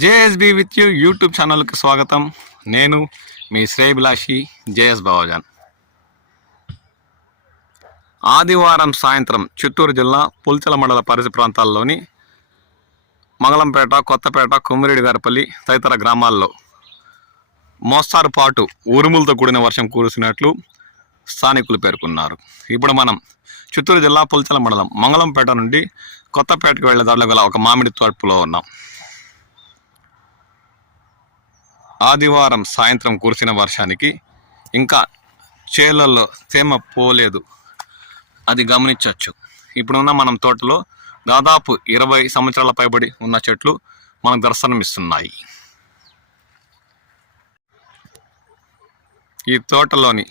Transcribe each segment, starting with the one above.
JSB with you YouTube ఛానల్కి స్వాగతం. నేను మీ శ్రేయభిలాషి జేఎస్ బావజాన్. ఆదివారం సాయంత్రం చిత్తూరు జిల్లా పుల్చల మండల పరిసర ప్రాంతాల్లోని మంగళంపేట, కొత్తపేట, కొమ్మిరెడ్డిగారిపల్లి తదితర గ్రామాల్లో మోస్తారుపాటు ఉరుములతో కూడిన వర్షం కురిసినట్లు స్థానికులు పేర్కొన్నారు. ఇప్పుడు మనం చిత్తూరు జిల్లా పుల్చల మండలం మంగళంపేట నుండి కొత్తపేటకు వెళ్లే దారిలో గల ఒక మామిడి తోటలో ఉన్నాం. ఆదివారం సాయంత్రం కురిసిన వర్షానికి ఇంకా చేలల్లో తేమ పోలేదు, అది గమనించవచ్చు. ఇప్పుడున్న మనం తోటలో దాదాపు 20 సంవత్సరాల పైబడి ఉన్న చెట్లు మనకు దర్శనమిస్తున్నాయి. ఈ తోటలోని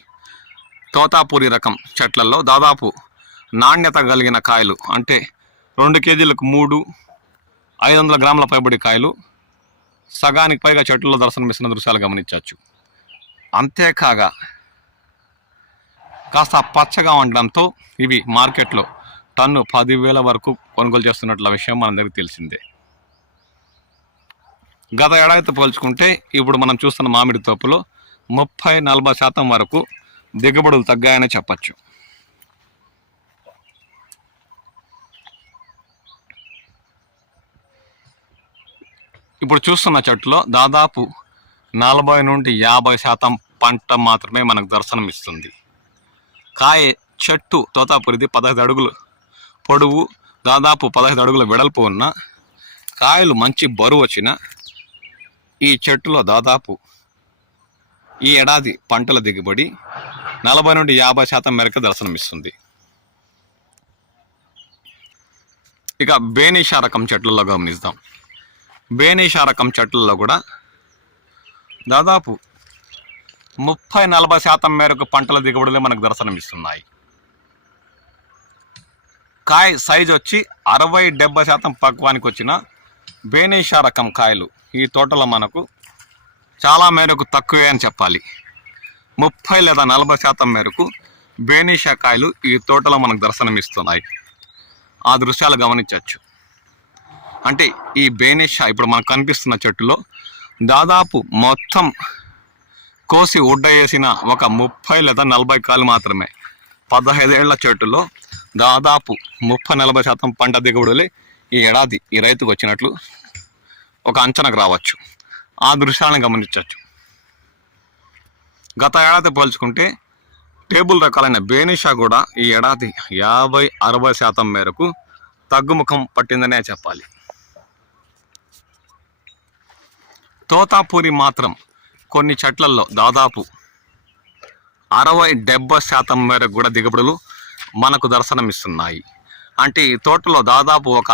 తోతాపూరి రకం చెట్లలో దాదాపు నాణ్యత కలిగిన కాయలు, అంటే 2 కేజీలకు 500 గ్రాముల పైబడి కాయలు సగానికి పైగా చెట్లలో దర్శనమిస్తున్న దృశ్యాలు గమనించవచ్చు. అంతేకాగా కాస్త పచ్చగా ఉండడంతో ఇవి మార్కెట్లో టన్ను 10,000 వరకు కొనుగోలు చేస్తున్నట్ల విషయం మనందరికీ తెలిసిందే. గత ఏడాదితో పోల్చుకుంటే ఇప్పుడు మనం చూస్తున్న మామిడి తోపులో 30-40% వరకు దిగుబడులు తగ్గాయని చెప్పచ్చు. ఇప్పుడు చూస్తున్న చెట్టులో దాదాపు 40-50% పంట మాత్రమే మనకు దర్శనం ఇస్తుంది. కాయ చెట్టు తోతాపురిది 15 అడుగులు పొడవు, దాదాపు 15 అడుగుల వెడల్పు ఉన్న కాయలు మంచి బరువు వచ్చిన ఈ చెట్టులో దాదాపు ఈ ఏడాది పంటల దిగుబడి 40-50% మేరకు దర్శనమిస్తుంది. ఇక బేనిషా రకం చెట్లలో గమనిస్తాం. బేనిషా రకం చెట్లలో కూడా దాదాపు 30-40% మేరకు పంటల దిగుబడులే మనకు దర్శనమిస్తున్నాయి. కాయ సైజు వచ్చి 60-70% పక్వానికి వచ్చిన బేనిషా రకం కాయలు ఈ తోటలో మనకు చాలా మేరకు తక్కువే అని చెప్పాలి. 30 లేదా 40% మేరకు బేనిషా కాయలు ఈ తోటలో మనకు దర్శనమిస్తున్నాయి. ఆ దృశ్యాలు గమనించవచ్చు. అంటే ఈ బేనిషా ఇప్పుడు మనకు కనిపిస్తున్న చెట్టులో దాదాపు మొత్తం కోసి ఉడ్డయేసిన ఒక 30 లేదా 40 కాయలు మాత్రమే. 15 ఏళ్ల చెట్టులో దాదాపు 30-40% పంట దిగుబడులే ఈ ఏడాది ఈ రైతుకు వచ్చినట్లు ఒక అంచనాకు రావచ్చు. ఆ దృశ్యాలను గమనించవచ్చు. గత ఏడాది పోల్చుకుంటే టేబుల్ రకాలైన బేనిషా కూడా ఈ ఏడాది 50-60% మేరకు తగ్గుముఖం పట్టిందనే చెప్పాలి. తోతాపూరి మాత్రం కొన్ని చెట్లల్లో దాదాపు 60-70% మేరకు కూడా దిగుబడులు మనకు దర్శనమిస్తున్నాయి. అంటే ఈ తోటలో దాదాపు ఒక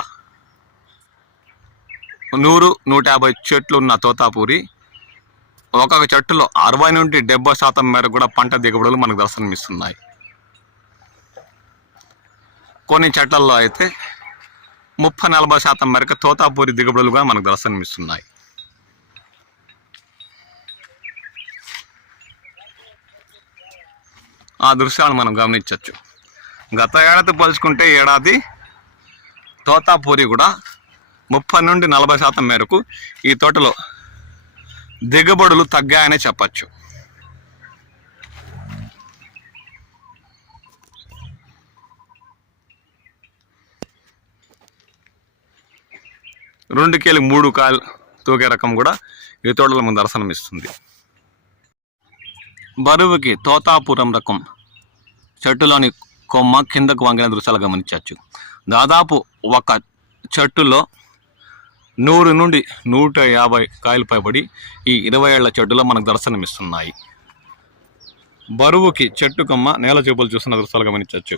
100-150 చెట్లు ఉన్న తోతాపూరి ఒక్కొక్క చెట్టులో 60-70% మేరకు కూడా పంట దిగుబడులు మనకు దర్శనమిస్తున్నాయి. కొన్ని చెట్లలో అయితే 30-40% మేరకు తోతాపూరి దిగుబడులుగా మనకు దర్శనమిస్తున్నాయి. ఆ దృశ్యాలను మనం గమనించవచ్చు. గత ఏడాది పోల్చుకుంటే ఏడాది తోతాపూరి కూడా 30-40% మేరకు ఈ తోటలో దిగుబడులు తగ్గాయనే చెప్పచ్చు. రెండు కేలు 3 కాయలు తూగే రకం కూడా ఈ తోటలో మనకు దర్శనమిస్తుంది. బరువుకి తోతాపురం రకం చెట్టులోని కొమ్మ కిందకు వంగిన దృశ్యాలు గమనించవచ్చు. దాదాపు ఒక చెట్టులో 100-150 కాయలు పైబడి ఈ 20 ఏళ్ల చెట్టులో మనకు దర్శనమిస్తున్నాయి. బరువుకి చెట్టు కొమ్మ నేల చూపులు చూస్తున్న దృశ్యాలు గమనించవచ్చు.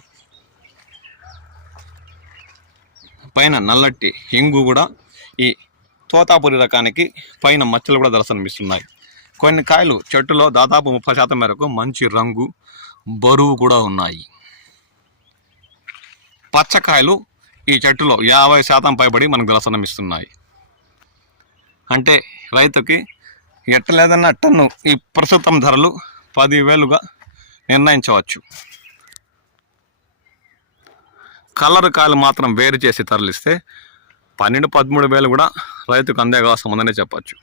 పైన నల్లటి హింగు కూడా ఈ తోతాపురి రకానికి పైన మచ్చలు కూడా దర్శనమిస్తున్నాయి. కొన్ని కాయలు చెట్టులో దాదాపు 30% మేరకు మంచి రంగు, బరువు కూడా ఉన్నాయి. పచ్చకాయలు ఈ చెట్టులో 50% పైబడి మనకు దర్శనమిస్తున్నాయి. అంటే రైతుకి ఎట్టలేదన్న టన్ను ఈ ప్రస్తుతం ధరలు 10,000గా నిర్ణయించవచ్చు. కలర్ కాయలు మాత్రం వేరు చేసి తరలిస్తే 12-13 వేలు కూడా రైతుకు అందే అవకాశం ఉందనే చెప్పచ్చు.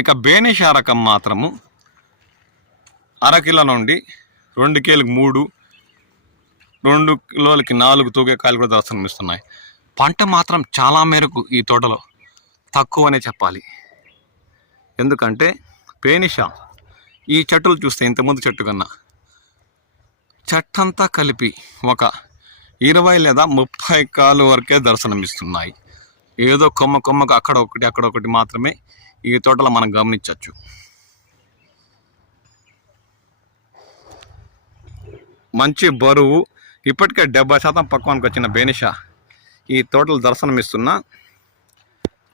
ఇక బేనిషా రకం మాత్రము అరకిలో నుండి 2 కేలకు 3, 2 కిలోలకి 4 తూగే కాయలు కూడా దర్శనమిస్తున్నాయి. పంట మాత్రం చాలా మేరకు ఈ తోటలో తక్కువనే చెప్పాలి. ఎందుకంటే బేనిషా ఈ చెట్టులు చూస్తే ఇంతకుముందు చెట్టు కన్నా చెట్టంతా కలిపి ఒక 20 లేదా 30 కాలు వరకే దర్శనమిస్తున్నాయి. ఏదో కొమ్మకు అక్కడ ఒకటి మాత్రమే ఈ తోటలో మనం గమనించవచ్చు. మంచి బరువు, ఇప్పటికే 70% పక్వానికి వచ్చిన బేనిషా ఈ తోటలు దర్శనమిస్తున్నా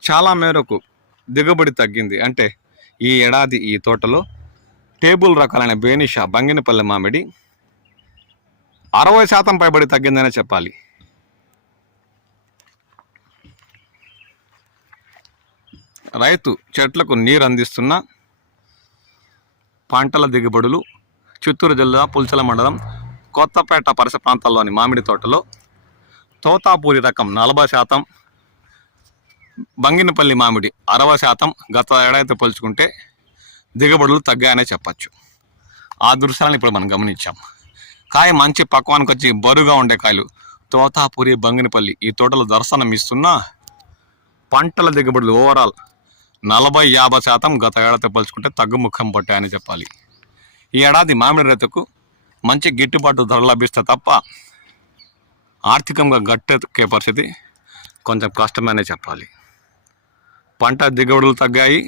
చాలా మేరకు దిగుబడి తగ్గింది. అంటే ఈ ఏడాది ఈ తోటలో టేబుల్ రకాలైన బేనిషా, బంగినపల్లి మామిడి 60% పైబడి తగ్గిందనే చెప్పాలి. రైతు చెట్లకు నీరు అందిస్తున్న పంటల దిగుబడులు చిత్తూరు జిల్లా పుల్చల మండలం కొత్తపేట పరిసర ప్రాంతాల్లోని మామిడి తోటలో తోతాపూరి రకం 40%, బంగినపల్లి మామిడి 60% గత ఏడాదితో పోల్చుకుంటే దిగుబడులు తగ్గాయనే చెప్పచ్చు. ఆ దృశ్యాలను ఇప్పుడు మనం గమనించాం. కాయ మంచి పక్వానికి వచ్చి బరువుగా ఉండే కాయలు తోతాపూరి, బంగినపల్లి ఈ తోటలో దర్శనం ఇస్తున్నా పంటల దిగుబడులు ఓవరాల్ 40-50% గత ఏడాదితో పోల్చుకుంటే తగ్గుముఖం పట్టాయని చెప్పాలి. ఈ ఏడాది మామిడి రైతుకు మంచి గిట్టుబాటు ధర లభిస్తే తప్ప ఆర్థికంగా గట్టెక్కే పరిస్థితి కొంచెం కష్టమనే చెప్పాలి. పంట దిగుబడులు తగ్గాయి,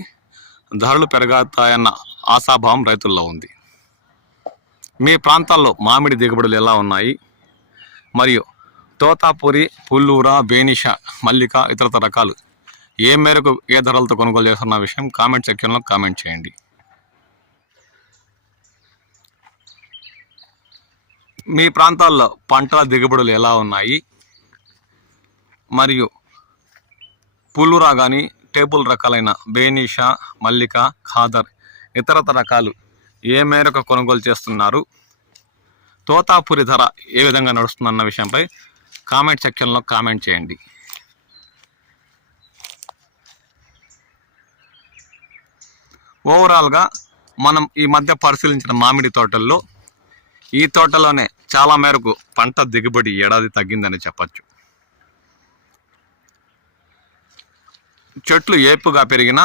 ధరలు పెరగతాయన్న ఆశాభావం రైతుల్లో ఉంది. మీ ప్రాంతాల్లో మామిడి దిగుబడులు ఎలా ఉన్నాయి, మరియు తోతాపూరి, పుల్లూర, బేనిషా, మల్లిక ఇతరత రకాలు ఏ మేరకు ఏ ధరలతో కొనుగోలు చేస్తున్న విషయం కామెంట్ సెక్షన్లో కామెంట్ చేయండి. మీ ప్రాంతాల్లో పంటల దిగుబడులు ఎలా ఉన్నాయి, మరియు పుల్లూరా కానీ టేబుల్ రకాలైన బేనిషా, మల్లిక, ఖాదర్ ఇతరత రకాలు ఏ మేరకు కొనుగోలు చేస్తున్నారు, తోతాపూరి ధర ఏ విధంగా నడుస్తుందన్న విషయంపై కామెంట్ సెక్షన్లో కామెంట్ చేయండి. ఓవరాల్గా మనం ఈ మధ్య పరిశీలించిన మామిడి తోటల్లో ఈ తోటలోనే చాలా మేరకు పంట దిగుబడి ఏడాది తగ్గిందని చెప్పచ్చు. చెట్లు ఏపుగా పెరిగినా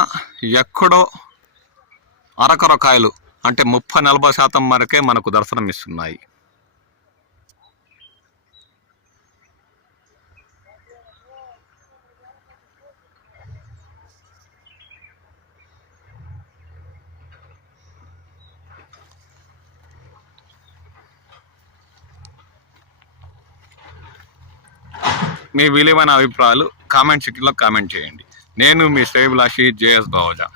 ఎక్కడో అరకొర కాయలు అంటే 30-40% వరకే మనకు దర్శనం ఇస్తున్నాయి. మీ విలువైన అభిప్రాయాలు కామెంట్ సెక్షన్లో కామెంట్ చేయండి. నేను మీ శ్రేయభిలాషి JS బావజా.